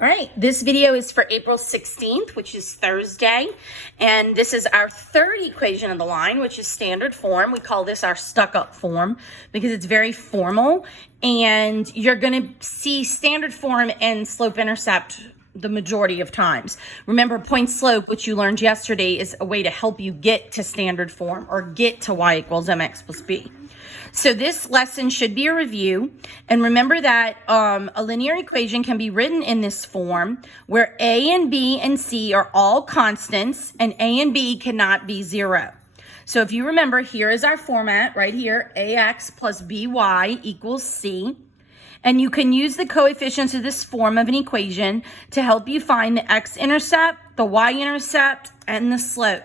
All right, this video is for April 16th, which is Thursday, and this is our third equation of the line, which is standard form. We call this our stuck-up form because it's very formal, and you're going to see standard form and slope-intercept the majority of times. Remember, point-slope, which you learned yesterday, is a way to help you get to standard form or get to y equals mx plus b. So this lesson should be a review, and remember that a linear equation can be written in this form where a and b and c are all constants and a and b cannot be zero. So if you remember, here is our format right here, ax plus by equals c, and you can use the coefficients of this form of an equation to help you find the x-intercept, the y-intercept, and the slope.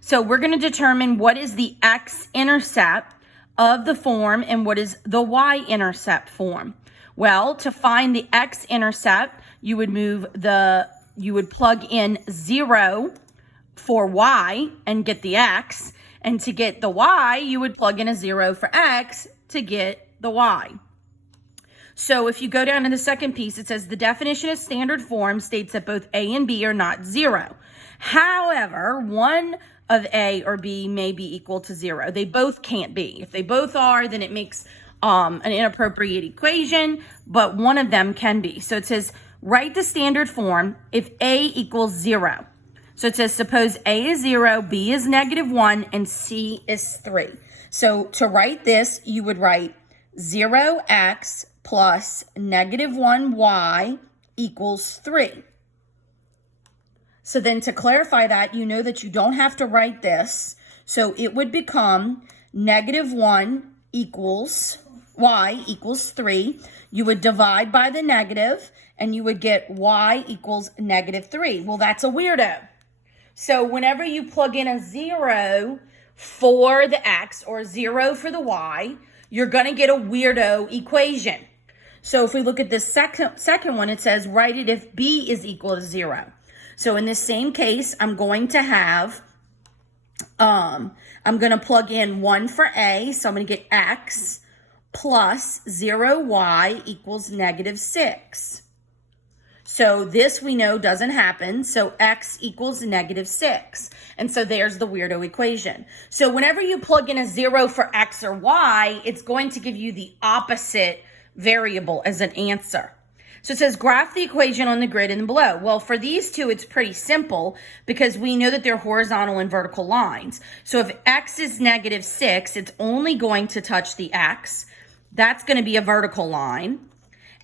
So we're going to determine what is the x-intercept of the form and what is the y-intercept form. Well, to find the x-intercept, you would plug in 0 for y and get the x, and to get the y, you would plug in a 0 for x to get the y. So if you go down to the second piece, it says the definition of standard form states that both a and b are not 0. However, one of a or b may be equal to 0. They both can't be. If they both are, then it makes an inappropriate equation, but one of them can be. So it says, write the standard form if a equals 0. So it says, suppose a is 0, b is -1, and c is 3. So to write this, you would write 0x plus -1y equals 3. So then to clarify that, you know that you don't have to write this. So it would become -1 equals y equals 3. You would divide by the negative, and you would get y equals -3. Well, that's a weirdo. So whenever you plug in a 0 for the x or 0 for the y, you're going to get a weirdo equation. So if we look at the second one, it says write it if b is equal to 0. So in this same case, I'm going to have, I'm going to plug in 1 for a, so I'm going to get x plus 0y equals -6. So this we know doesn't happen, so x equals -6. And so there's the weirdo equation. So whenever you plug in a 0 for x or y, it's going to give you the opposite variable as an answer. So it says graph the equation on the grid and below. Well, for these two, it's pretty simple because we know that they're horizontal and vertical lines. So if x is -6, it's only going to touch the x. That's going to be a vertical line.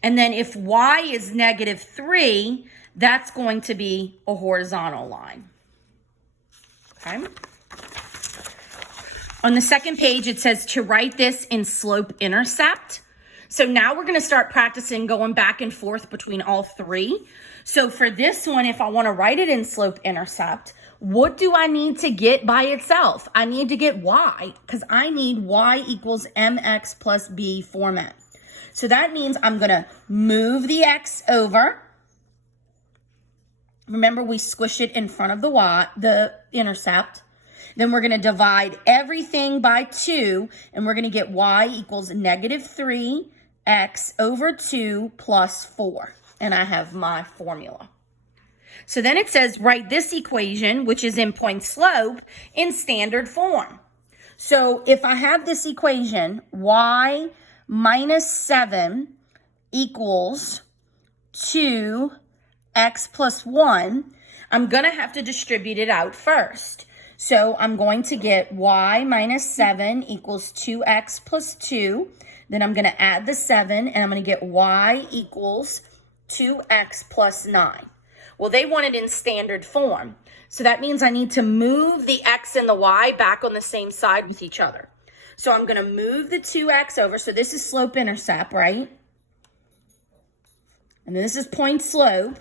And then if y is -3, that's going to be a horizontal line. Okay. On the second page, it says to write this in slope-intercept. So now we're going to start practicing going back and forth between all three. So for this one, if I want to write it in slope-intercept, what do I need to get by itself? I need to get y, because I need y equals mx plus b format. So that means I'm going to move the x over. Remember, we squish it in front of the intercept. Then we're going to divide everything by 2, and we're going to get y equals -3 x over 2 plus 4. And I have my formula. So then it says write this equation, which is in point slope, in standard form. So if I have this equation, y minus 7 equals 2x plus 1, I'm going to have to distribute it out first. So I'm going to get y minus 7 equals 2x plus 2. Then I'm going to add the 7, and I'm going to get y equals 2x plus 9. Well, they want it in standard form. So that means I need to move the x and the y back on the same side with each other. So I'm going to move the 2x over. So this is slope-intercept, right? And this is point slope.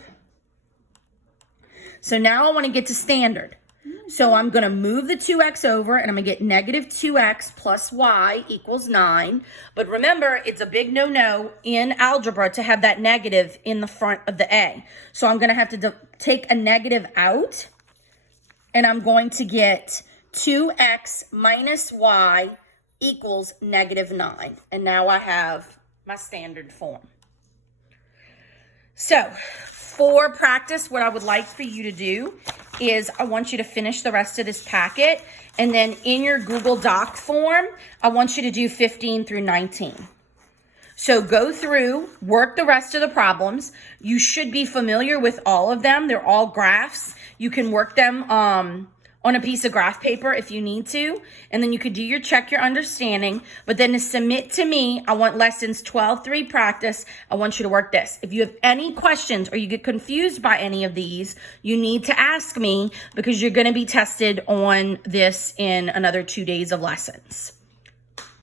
So now I want to get to standard. So I'm going to move the 2x over, and I'm going to get -2x plus y equals 9. But remember, it's a big no-no in algebra to have that negative in the front of the a. So I'm going to have to take a negative out, and I'm going to get 2x minus y equals -9. And now I have my standard form. So for practice, what I would like for you to do is I want you to finish the rest of this packet. And then in your Google Doc form, I want you to do 15 through 19. So go through, work the rest of the problems. You should be familiar with all of them. They're all graphs. You can work them on a piece of graph paper if you need to. And then you could do your check your understanding. But then to submit to me, I want lessons 12-3 practice. I want you to work this. If you have any questions or you get confused by any of these, you need to ask me because you're going to be tested on this in another 2 days of lessons.